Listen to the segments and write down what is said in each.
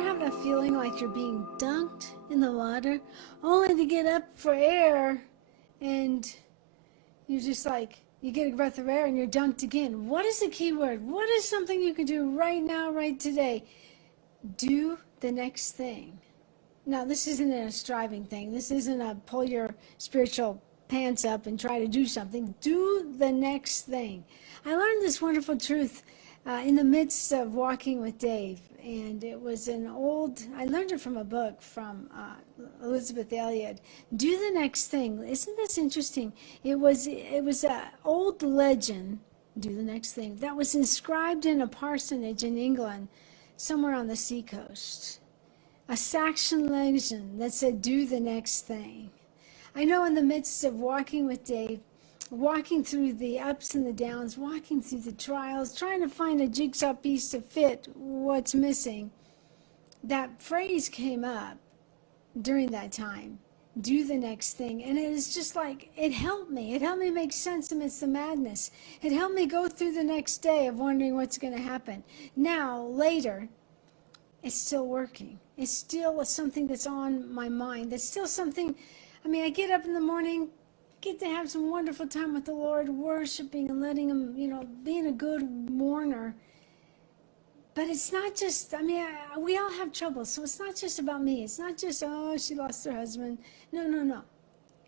ever have that feeling like you're being dunked in the water only to get up for air and you're just like, you get a breath of air and you're dunked again? What is the key word? What is something you can do right now, right today? Do the next thing. Now, this isn't a striving thing. This isn't a pull your spiritual pants up and try to do something. Do the next thing. I learned this wonderful truth in the midst of walking with Dave. And it was I learned it from a book from Elizabeth Elliot. Do the next thing. Isn't this interesting? It was an old legend, do the next thing, that was inscribed in a parsonage in England, somewhere on the seacoast. A Saxon legend that said, do the next thing. I know in the midst of walking with Dave, walking through the ups and the downs, walking through the trials, trying to find a jigsaw piece to fit what's missing, that phrase came up during that time, do the next thing. And it is just like, it helped me. It helped me make sense amidst the madness. It helped me go through the next day of wondering what's going to happen. Now, later, it's still working. It's still something that's on my mind. It's still something, I get up in the morning, get to have some wonderful time with the Lord, worshiping and letting him, being a good mourner. But it's not just, we all have trouble, so it's not just about me. It's not just, oh, she lost her husband. No.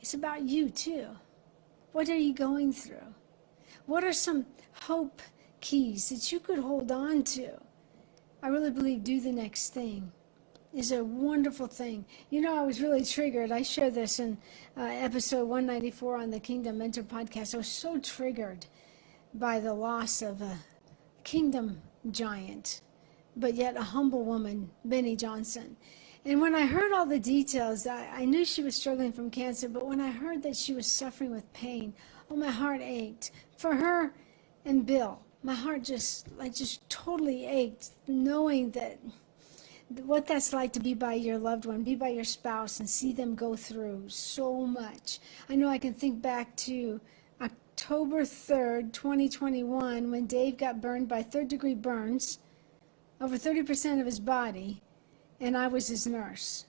It's about you too. What are you going through? What are some hope keys that you could hold on to? I really believe do the next thing is a wonderful thing. I was really triggered. I shared this in episode 194 on the Kingdom Mentor podcast. I was so triggered by the loss of a kingdom giant, but yet a humble woman, Beni Johnson. And when I heard all the details, I knew she was struggling from cancer, but when I heard that she was suffering with pain, my heart ached for her and Bill. My heart just totally ached, knowing that what that's like to be by your loved one, be by your spouse, and see them go through so much. I know I can think back to October 3rd, 2021, when Dave got burned by third-degree burns, over 30% of his body, and I was his nurse.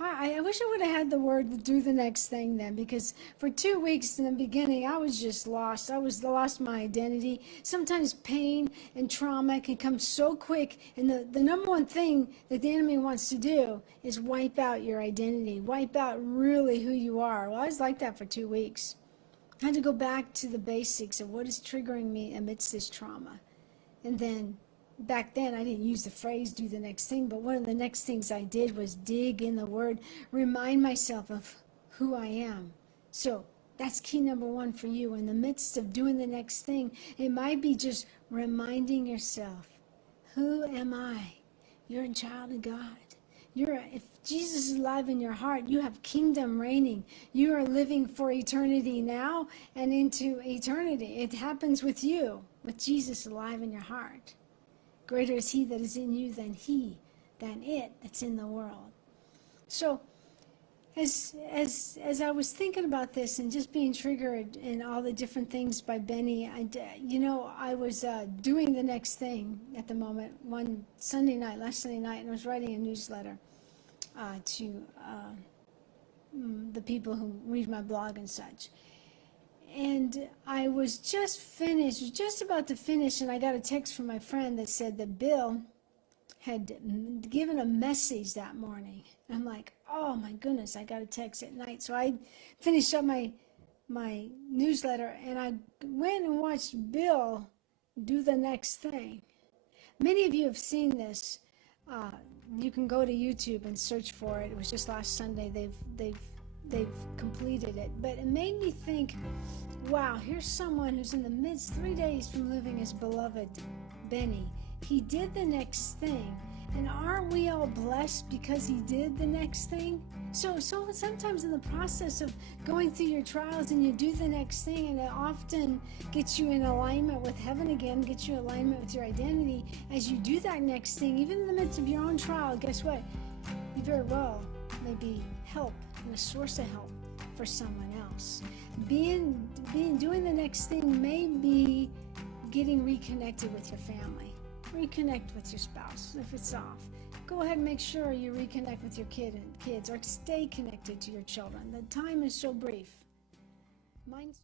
I wish I would have had the word do the next thing then, because for 2 weeks in the beginning, I was just lost. Lost my identity. Sometimes pain and trauma can come so quick, and the number one thing that the enemy wants to do is wipe out your identity, wipe out really who you are. Well, I was like that for 2 weeks. I had to go back to the basics of what is triggering me amidst this trauma. And then back then, I didn't use the phrase do the next thing, but one of the next things I did was dig in the word, remind myself of who I am. So that's key number one for you. In the midst of doing the next thing, it might be just reminding yourself, who am I? You're a child of God. If Jesus is alive in your heart, you have kingdom reigning. You are living for eternity now and into eternity. It happens with you, with Jesus alive in your heart. Greater is he that is in you than it that's in the world. So as I was thinking about this and just being triggered in all the different things by Beni, I was doing the next thing at the moment last Sunday night, and I was writing a newsletter to the people who read my blog and such. And I was just about to finish, and I got a text from my friend that said that Bill had given a message that morning. I'm like, oh my goodness, I got a text at night. So I finished up my newsletter, and I went and watched Bill do the next thing. Many of you have seen this. You can go to YouTube and search for it. It was just last Sunday. They've completed it. But it made me think, wow, here's someone who's in the midst 3 days from living his beloved Beni. He did the next thing. And aren't we all blessed because he did the next thing? So sometimes in the process of going through your trials and you do the next thing, and it often gets you in alignment with heaven again, gets you in alignment with your identity. As you do that next thing, even in the midst of your own trial, guess what? You very well may be help and a source of help for someone else. Doing the next thing may be getting reconnected with your family. reconnect with your spouse if it's off. Go ahead and make sure you reconnect with your kids or stay connected to your children. The time is so brief. Mine's